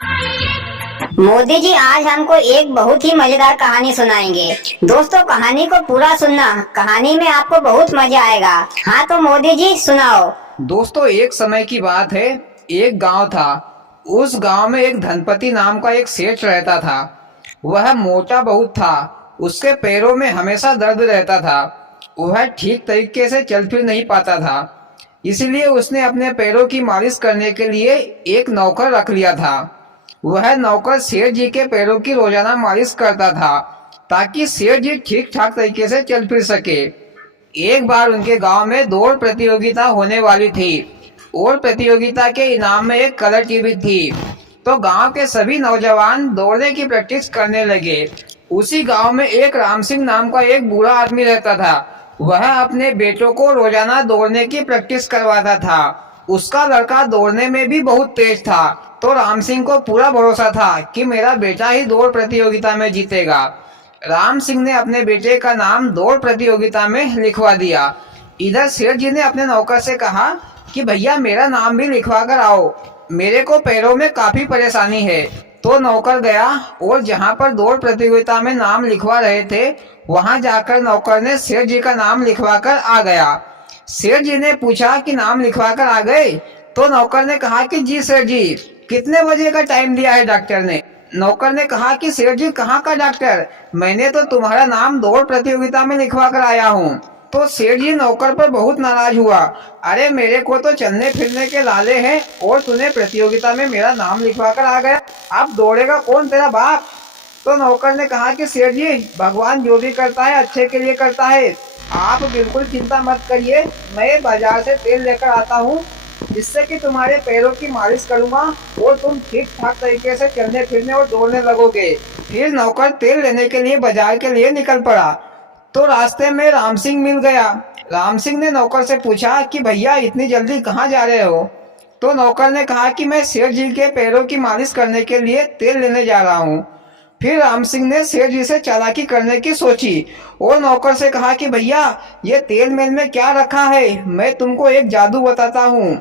मोदी जी आज हमको एक बहुत ही मजेदार कहानी सुनाएंगे। दोस्तों कहानी को पूरा सुनना, कहानी में आपको बहुत मजा आएगा। हाँ तो मोदी जी सुनाओ। दोस्तों एक समय की बात है। एक गांव था। उस गांव में एक धनपति नाम का एक सेठ रहता था। वह मोटा बहुत था। उसके पैरों में हमेशा दर्द रहता था। वह ठीक तरीके से चल फिर नहीं पाता था। इसलिए उसने अपने पैरों की मालिश करने के लिए एक नौकर रख लिया था। वह नौकर सेठ जी के पैरों की रोजाना मालिश करता था ताकि सेठ जी ठीक ठाक तरीके से चल फिर सके। एक बार उनके गांव में दौड़ प्रतियोगिता होने वाली थी और प्रतियोगिता के इनाम में एक कलर टीवी थी। तो गांव के सभी नौजवान दौड़ने की प्रैक्टिस करने लगे। उसी गांव में एक राम सिंह नाम का एक बूढ़ा आदमी रहता था। वह अपने बेटों को रोजाना दौड़ने की प्रैक्टिस करवाता था। उसका लड़का दौड़ने में भी बहुत तेज था। तो राम सिंह को पूरा भरोसा था कि मेरा बेटा ही दौड़ प्रतियोगिता में जीतेगा। राम सिंह ने अपने बेटे का नाम दौड़ प्रतियोगिता में लिखवा दिया। इधर सेठ जी ने अपने नौकर से कहा कि भैया मेरा नाम भी लिखवा कर आओ, मेरे को पैरों में काफी परेशानी है। तो नौकर गया और जहाँ पर दौड़ प्रतियोगिता में नाम लिखवा रहे थे वहां जाकर नौकर ने सेठ जी का नाम लिखवा कर आ गया। सेठ जी ने पूछा कि नाम लिखवा कर आ गए? तो नौकर ने कहा कि जी सेठ जी। कितने बजे का टाइम दिया है डॉक्टर ने? नौकर ने कहा कि सेठ जी कहाँ का डॉक्टर, मैंने तो तुम्हारा नाम दौड़ प्रतियोगिता में लिखवा कर आया हूँ। तो सेठ जी नौकर पर बहुत नाराज हुआ। अरे मेरे को तो चलने फिरने के लाले हैं और तूने प्रतियोगिता में मेरा नाम लिखवा कर आ गया, अब दौड़ेगा कौन, तेरा बाप? तो नौकर ने कहा कि सेठ जी भगवान जो भी करता है अच्छे के लिए करता है, आप बिल्कुल चिंता मत करिए, मैं बाजार से तेल लेकर आता हूँ जिससे कि तुम्हारे पैरों की मालिश करूंगा और तुम ठीक ठाक तरीके से चलने फिरने और दौड़ने लगोगे। फिर नौकर तेल लेने के लिए बाजार के लिए निकल पड़ा। तो रास्ते में राम सिंह मिल गया। राम सिंह ने नौकर से पूछा कि भैया इतनी जल्दी कहाँ जा रहे हो? तो नौकर ने कहा कि मैं सेठ जी के पैरों की मालिश करने के लिए तेल लेने जा रहा हूँ। फिर राम सिंह ने सेठ जी से चालाकी करने की सोची और नौकर से कहा कि भैया ये तेल मेल में क्या रखा है, मैं तुमको एक जादू बताता हूँ।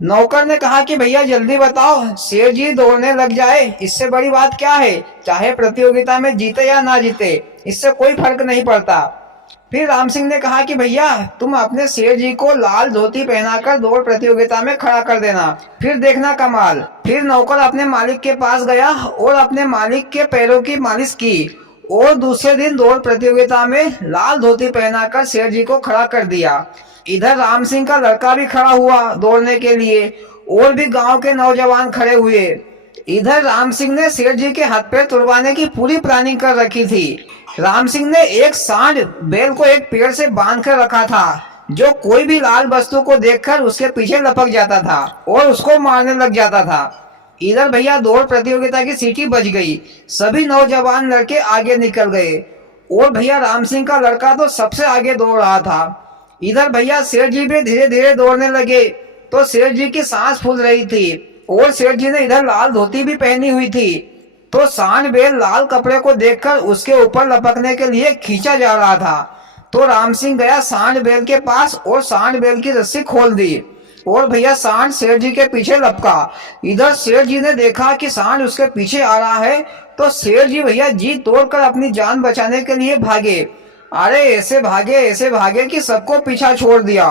नौकर ने कहा कि भैया जल्दी बताओ, सेठ जी दौड़ने लग जाए इससे बड़ी बात क्या है, चाहे प्रतियोगिता में जीते या ना जीते इससे कोई फर्क नहीं पड़ता। फिर राम सिंह ने कहा कि भैया तुम अपने सेठ जी को लाल धोती पहनाकर दौड़ प्रतियोगिता में खड़ा कर देना, फिर देखना कमाल। फिर नौकर अपने मालिक के पास गया और अपने मालिक के पैरों की मालिश की और दूसरे दिन दौड़ प्रतियोगिता में लाल धोती पहनाकर सेठ जी को खड़ा कर दिया। इधर राम सिंह का लड़का भी खड़ा हुआ दौड़ने के लिए और भी गांव के नौजवान खड़े हुए। इधर राम सिंह ने सेठ जी के हाथ पैर तुड़वाने की पूरी प्लानिंग कर रखी थी। राम सिंह ने एक सांड बैल को एक पेड़ से बांध कर रखा था, जो कोई भी लाल वस्तु को देखकर उसके पीछे लपक जाता था और उसको मारने लग जाता था। इधर भैया दौड़ प्रतियोगिता की सीटी बज गई। सभी नौजवान लड़के आगे निकल गए और भैया राम सिंह का लड़का तो सबसे आगे दौड़ रहा था। इधर भैया सेठ जी भी धीरे धीरे दौड़ने लगे। तो सेठ जी की सांस फूल रही थी और सेठ जी ने इधर लाल धोती भी पहनी हुई थी। तो सांड बैल लाल कपड़े को देखकर उसके ऊपर लपकने के लिए खींचा जा रहा था। तो राम सिंह गया सांड बैल के पास और सांड बैल की रस्सी खोल दी और भैया सांड सेठ जी के पीछे लपका। इधर सेठ जी ने देखा कि सांड उसके पीछे आ रहा है तो सेठ जी भैया जी तोड़कर अपनी जान बचाने के लिए भागे। अरे ऐसे भागे कि सबको पीछा छोड़ दिया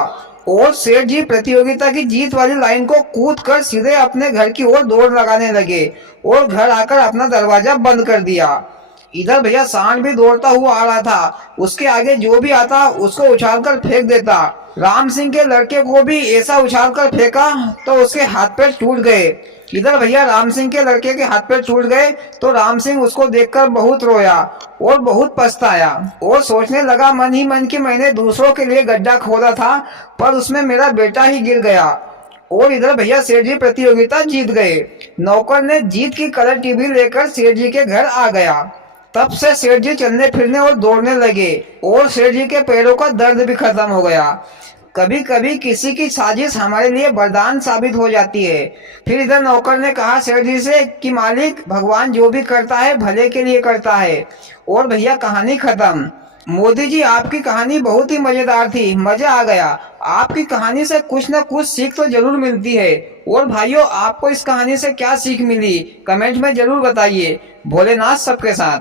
और सेठ जी प्रतियोगिता की जीत वाली लाइन को कूद कर सीधे अपने घर की ओर दौड़ लगाने लगे और घर आकर अपना दरवाजा बंद कर दिया। इधर भैया सांड भी दौड़ता हुआ आ रहा था, उसके आगे जो भी आता उसको उछालकर फेंक देता। राम सिंह के लड़के को भी ऐसा उछालकर फेंका तो उसके हाथ पैर टूट गए। इधर भैया राम सिंह के लड़के के हाथ पैर टूट गए तो राम सिंह उसको देखकर बहुत रोया और बहुत पछताया और सोचने लगा मन ही मन कि मैंने दूसरों के लिए गड्ढा खोदा था पर उसमें मेरा बेटा ही गिर गया। और इधर भैया सेठ जी प्रतियोगिता जीत गए। नौकर ने जीत की कलर टीवी लेकर सेठ जी के घर आ गया। तब से सेठ जी चलने फिरने और दौड़ने लगे और सेठ जी के पैरों का दर्द भी खत्म हो गया। कभी कभी किसी की साजिश हमारे लिए वरदान साबित हो जाती है। फिर इधर नौकर ने कहा सेठ जी से कि मालिक भगवान जो भी करता है भले के लिए करता है। और भैया कहानी खत्म। मोदी जी, आपकी कहानी बहुत ही मजेदार थी, मजा आ गया। आपकी कहानी से कुछ न कुछ सीख तो जरूर मिलती है। और भाइयों, आपको इस कहानी से क्या सीख मिली, कमेंट में जरूर बताइए। भोलेनाथ सबके साथ।